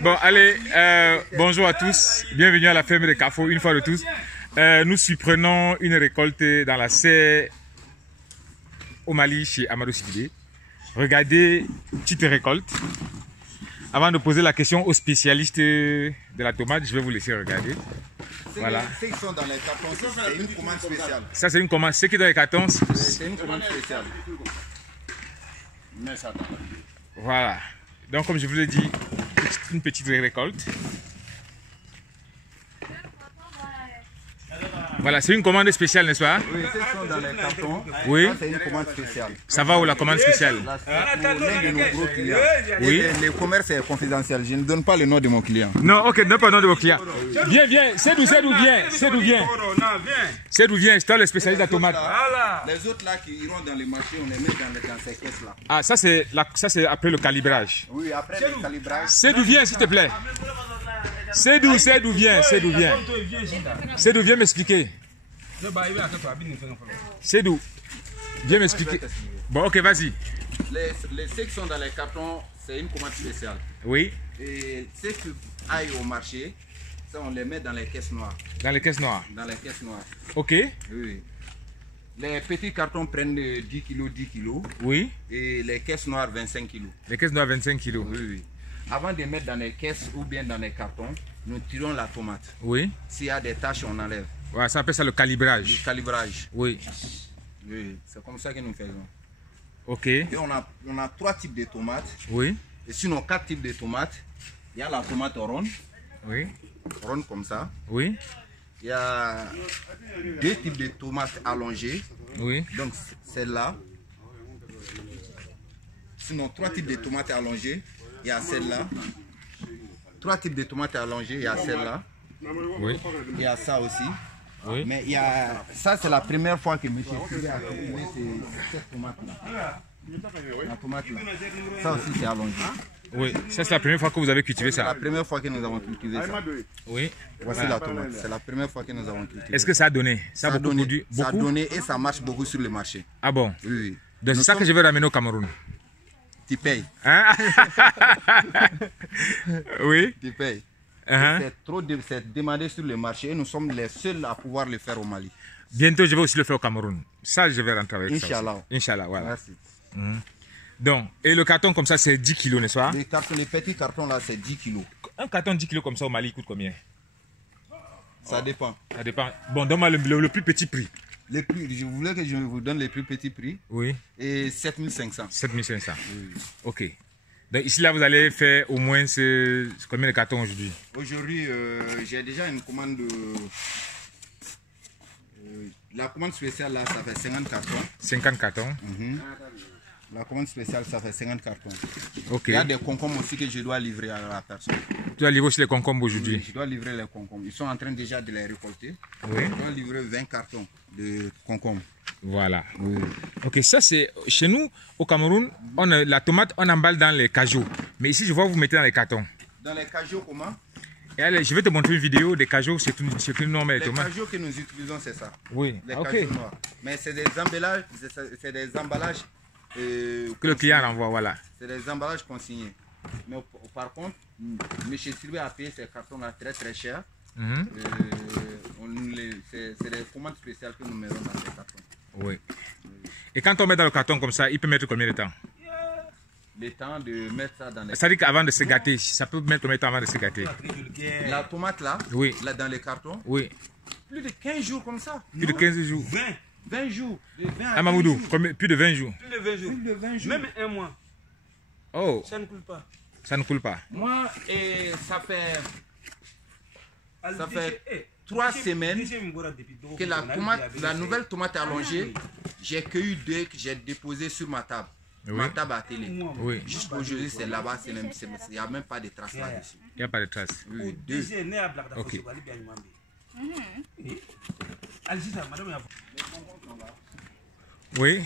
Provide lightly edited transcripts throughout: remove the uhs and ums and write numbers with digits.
Bon, allez, bonjour à tous. Bienvenue à la ferme de Kafo, une fois de tous. Nous surprenons une récolte dans la serre au Mali chez Amadou Sidibé. Regardez, petite récolte. Avant de poser la question aux spécialistes de la tomate, je vais vous laisser regarder. Voilà. Ceux qui sont dans les cartons, c'est une commande spéciale. Ça, c'est une commande. Ce qui est dans les cartons, c'est une commande spéciale. Voilà. Donc, comme je vous l'ai dit, une petite récolte. Voilà, c'est une commande spéciale, n'est-ce pas? Oui, ceux qui sont dans les cartons, oui. C'est une commande spéciale. Ça va où la commande spéciale? Là, c'est pour l'un de nos gros clients. Oui. Le commerce est confidentiel. Je ne donne pas le nom de mon client. Non, ok, ne pas le nom de vos clients. Viens, viens, c'est d'où vient, c'est d'où vient. C'est d'où vient, c'est toi le spécialiste de la tomate. Les autres là qui iront dans les marchés, on les met dans ces caisses là. Ah, ça c'est après le calibrage. Oui, après le calibrage. C'est d'où vient, s'il te plaît. C'est d'où vient, c'est d'où vient. C'est d'où vient m'expliquer. C'est d'où? Viens m'expliquer. Bon, ok, vas-y. Ceux qui sont dans les cartons, c'est une commande spéciale. Oui. Et ceux qui aillent au marché, ça on les met dans les caisses noires. Dans les caisses noires. Dans les caisses noires. Ok. Oui. Les petits cartons prennent 10 kg, 10 kg. Oui. Et les caisses noires, 25 kg. Les caisses noires, 25 kg. Oui, oui. Avant de mettre dans les caisses ou bien dans les cartons, nous tirons la tomate. Oui. S'il y a des taches, on enlève. Ouais, ça appelle ça le calibrage. Le calibrage. Oui. Oui, c'est comme ça que nous faisons. Ok. Et on a 3 types de tomates. Oui. Et sinon 4 types de tomates. Il y a la tomate ronde. Oui. Ronde comme ça. Oui. Il y a 2 types de tomates allongées. Oui. Donc celle-là. Sinon 3 types de tomates allongées. Il y a celle-là. 3 types de tomates allongées. Il y a celle-là. Oui. Il y a ça aussi. Oui. Mais il y a ça, c'est la première fois que M. Sidibé a cultivé cette tomate-là. La tomate-là. Ça aussi, c'est allongé. Oui. Ça, c'est la première fois que vous avez cultivé C'est la ça. première fois que nous avons cultivé ça. Oui. Voici la tomate. C'est la première fois que nous avons cultivé. Est-ce que ça a donné? Ça a beaucoup donné, produit? ça a Beaucoup? donné et ça marche beaucoup sur le marché. Ah bon? Oui, oui. Donc c'est ça que je vais ramener au Cameroun. Tu payes. Hein? Oui. Tu payes. Uh-huh. C'est demandé sur le marché et nous sommes les seuls à pouvoir le faire au Mali. Bientôt, je vais aussi le faire au Cameroun. Ça, je vais rentrer avec Inch'Allah. ça. Inch'Allah, voilà. Merci. Donc, et le carton comme ça, c'est 10 kilos, n'est-ce pas? Les petits cartons là, c'est 10 kilos. Un carton 10 kilos comme ça au Mali coûte combien? Ça dépend. Ça dépend. Bon, donne-moi le plus petit prix. Les prix, je voulais que je vous donne les plus petits prix. Oui. Et 7500. 7500. Oui. Ok. Donc ici, là, vous allez faire au moins combien de cartons aujourd'hui? Aujourd'hui, j'ai déjà une commande de... la commande spéciale là, ça fait 50 cartons. 50 cartons. La commande spéciale, ça fait 50 cartons. Ok. Il y a des concombres aussi que je dois livrer à la personne. Tu vas livrer aussi les concombres aujourd'hui? Oui, je dois livrer les concombres. Ils sont en train déjà de les récolter. Oui. Je dois livrer 20 cartons de concombres. Voilà. Oui. Ok, ça c'est... Chez nous, au Cameroun, la tomate, on emballe dans les cajots. Mais ici, je vois vous mettez dans les cartons. Dans les cajots, comment? Et allez, je vais te montrer une vidéo des cajots, c'est une norme les Les tomates. cajots que nous utilisons, c'est ça. Oui, Les ok. cajots noirs. Mais c'est des emballages, Que le client renvoie, voilà. c'est des emballages consignés. Mais par contre, M. Sidibé a payé ces cartons-là très très cher. C'est des commandes spéciales que nous mettons dans ces cartons. Oui. Et quand on met dans le carton comme ça, il peut mettre combien de temps? Le temps de mettre ça dans les... C'est-à-dire qu'avant de se gâter, ça peut mettre combien de temps avant de se gâter? La tomate là, Oui. là dans les cartons, Oui. plus de 15 jours comme ça. Plus de 15 jours. 20 jours. De 20 à Ah, Mamoudou, 15 jours. plus de 20 jours. Plus de 20 jours. Plus de 20 jours. Même un mois. Oh, Ça ne coule pas. ça ne coule pas. Moi, et ça fait 3 semaines que la nouvelle tomate allongée, j'ai cueilli 2 que j'ai déposé sur ma table. Oui. Ma table à télé. Oui. Juste aujourd'hui, c'est là-bas, il n'y a même pas de traces là-dessus. Il n'y a pas de traces. Oui, 2. Ok. Oui.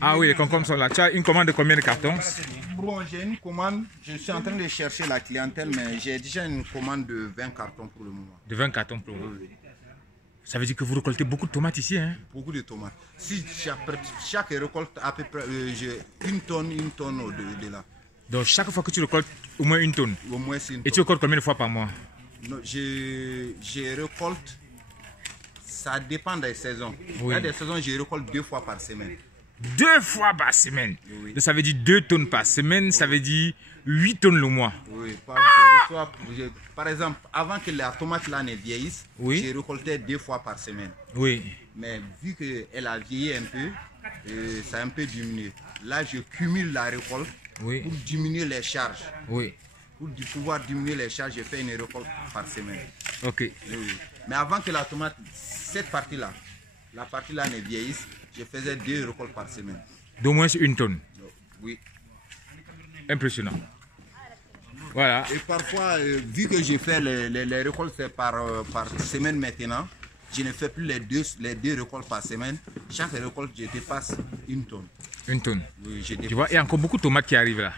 Ah oui, les concombres sont là. Tu as une commande de combien de cartons? Bon, j'ai une commande, je suis en train de chercher la clientèle, mais j'ai déjà une commande de 20 cartons pour le moment. De 20 cartons pour moi. Ça veut dire que vous récoltez beaucoup de tomates ici, hein? Beaucoup de tomates. Si chaque récolte, à peu près, j'ai une tonne de là. Donc chaque fois que tu récoltes au moins une tonne. Au moins c'est une Et tu tonne. récoltes combien de fois par mois? Non, je récolte, ça dépend des saisons. Oui. Il y a des saisons, je récolte 2 fois par semaine. 2 fois par semaine. Oui. Donc, ça veut dire 2 tonnes par semaine, ça veut dire 8 tonnes le mois. Oui, par exemple, avant que la tomate là ne vieillisse, Oui. j'ai récolté 2 fois par semaine. Oui. Mais vu qu'elle a vieilli un peu, ça a un peu diminué. Là, je cumule la récolte Oui. pour diminuer les charges. Oui. Pour pouvoir diminuer les charges, je fais une récolte par semaine. Ok. Oui. Mais avant que la tomate, cette partie-là, la partie-là ne vieillisse, je faisais 2 récoltes par semaine. D'au moins une tonne. Oui. Impressionnant. Voilà. Et parfois, vu que je fais les récoltes par semaine maintenant, je ne fais plus les deux récoltes par semaine. Chaque récolte, je dépasse une tonne. Une tonne. Oui, je Tu dépasse. vois, il y a encore beaucoup de tomates qui arrivent là.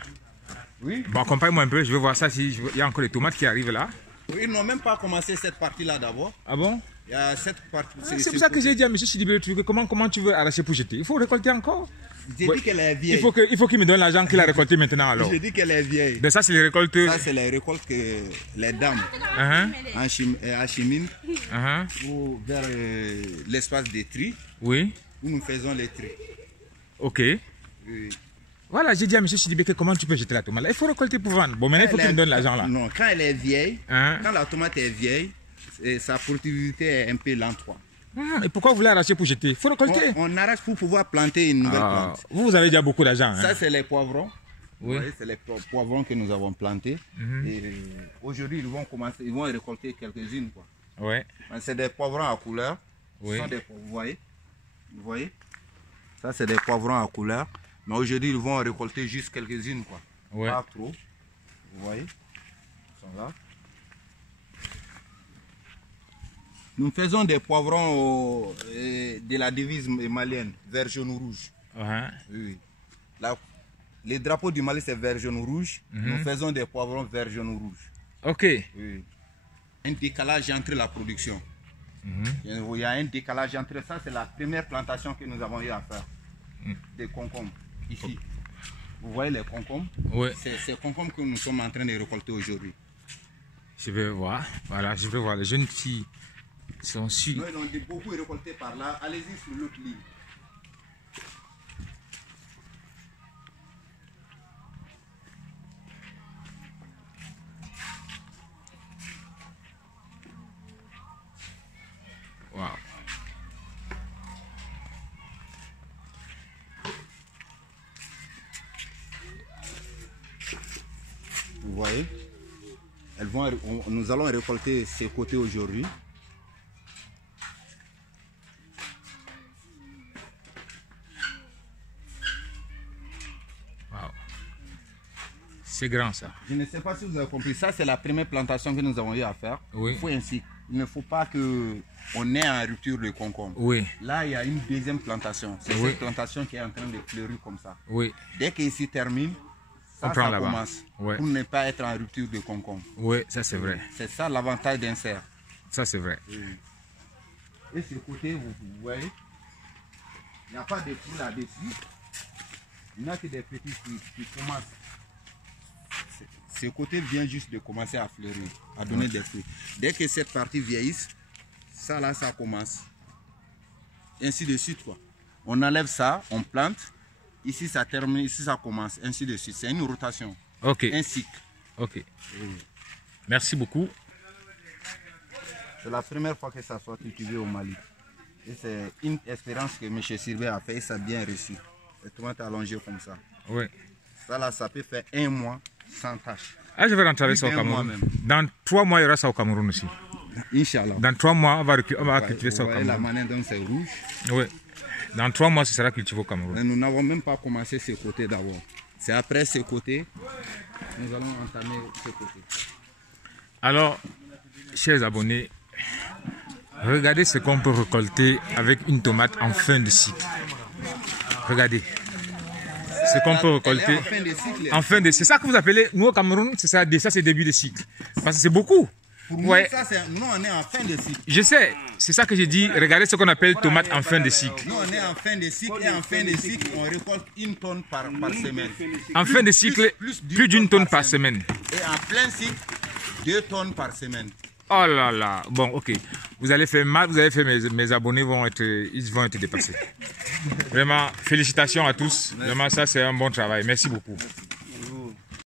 Oui. Bon, accompagne-moi un peu, je veux voir ça. Si il y a encore des tomates qui arrivent là. Oui, ils n'ont même pas commencé cette partie-là d'abord. Ah bon? Il y a cette partie. C'est pour ça que j'ai dit à M. Sidibé, comment tu veux arracher pour jeter? Il faut récolter encore. J'ai dit qu'elle est vieille. Il faut qu'il me donne l'argent qu'il a récolté maintenant alors. J'ai dit qu'elle est vieille. Donc ça, c'est les récoltes. Ça, c'est les récoltes que les dames Uh-huh. acheminent Uh-huh. vers l'espace de tri Oui. où nous faisons les tri. Ok. Oui. Voilà, j'ai dit à M. Sidibé que comment tu peux jeter la tomate là. Il faut récolter pour vendre. Bon, maintenant, il faut qu'il me donne l'argent là. Non, quand elle est vieille, Hein? quand la tomate est vieille, sa productivité est un peu lente. Et pourquoi vous voulez arracher pour jeter? Il faut récolter. On arrache pour pouvoir planter une nouvelle Ah, plante. vous avez déjà beaucoup d'argent. Hein? Ça, c'est les poivrons. Oui. Oui, c'est les poivrons que nous avons plantés. Et aujourd'hui, ils vont récolter quelques-unes. Ouais. C'est des poivrons à couleur. Oui. Ce sont vous voyez? Ça, c'est des poivrons à couleur. Mais aujourd'hui, ils vont récolter juste quelques-unes. Ouais. Pas trop. Vous voyez? Ils sont là. Nous faisons des poivrons de la devise malienne, vert, jaune, rouge. Uh-huh. Oui. Les drapeaux du Mali, c'est vert, jaune, rouge. Nous faisons des poivrons vert, jaune, rouge. Ok. Oui. Un décalage entre la production. Il y a un décalage entre ça, c'est la première plantation que nous avons eu à faire. Des concombres, ici. Vous voyez les concombres? Oui. C'est ces concombres que nous sommes en train de récolter aujourd'hui. Je vais voir. Voilà, je vais voir. Les jeunes filles sont sûres. Nous, ils ont beaucoup récolté par là. Allez-y sur l'autre ligne. Wow. Vous voyez? Nous allons récolter ces côtés aujourd'hui. Wow. C'est grand ça. Je ne sais pas si vous avez compris. Ça, c'est la première plantation que nous avons eu à faire. Oui. Il faut ainsi. Il ne faut pas qu'on ait en rupture de concombre. Oui. Là, il y a une deuxième plantation. C'est Oui. cette plantation qui est en train de fleurir comme ça. Oui. Dès qu'ici termine, On ça, prend ça là-bas. commence. Ouais. Pour ne pas être en rupture de concombre. Oui, ça c'est vrai. C'est ça l'avantage d'un cerf. Ça c'est vrai. Et ce côté, vous voyez, il n'y a pas de fruits là-dessus. Il n'y a que des petits fruits qui commencent. Ce côté vient juste de commencer à fleurir, à donner des fruits. Dès que cette partie vieillisse, ça là, ça commence. Ainsi de suite, quoi. On enlève ça, on plante. Ici, ça termine, ici, ça commence. Ainsi de suite. C'est une rotation. Ok. Un cycle. Ok. Merci beaucoup. C'est la première fois que ça soit cultivé au Mali. Et c'est une expérience que M. Sirbé a fait et ça a bien reçu. Les tomates allongées comme ça. Oui. Ça là, ça peut faire 1 mois sans tâche. Ah, je vais rentrer avec ça au Plus d'un mois Cameroun. même. Dans 3 mois, il y aura ça au Cameroun aussi. Inch'Allah. Dans 3 mois, on va cultiver ça Vous au voyez la Cameroun. manière dont c'est rouge. Oui. Dans 3 mois, ce sera cultivé au Cameroun. Mais nous n'avons même pas commencé ce côté d'abord. C'est après ce côté, nous allons entamer ce côté. Alors, chers abonnés, regardez ce qu'on peut récolter avec une tomate en fin de cycle. Regardez. Ce qu'on peut récolter En fin de cycle. en fin de cycle. C'est ça que vous appelez, nous au Cameroun, c'est ça c'est début de cycle. Parce que c'est beaucoup. Pour nous, Ouais. ça, nous, on est en fin de cycle. Je sais, c'est ça que j'ai dit. Regardez ce qu'on appelle tomate en fin de cycle. Nous, on est en fin de cycle et en fin de cycle, on récolte 1 tonne par semaine. En fin de cycle, plus d'une tonne par semaine. Et en plein cycle, 2 tonnes par semaine. Oh là là. Bon, ok. Vous allez faire mal, vous allez faire mes abonnés ils vont être dépassés. Vraiment, félicitations à tous. Vraiment, ça c'est un bon travail. Merci beaucoup.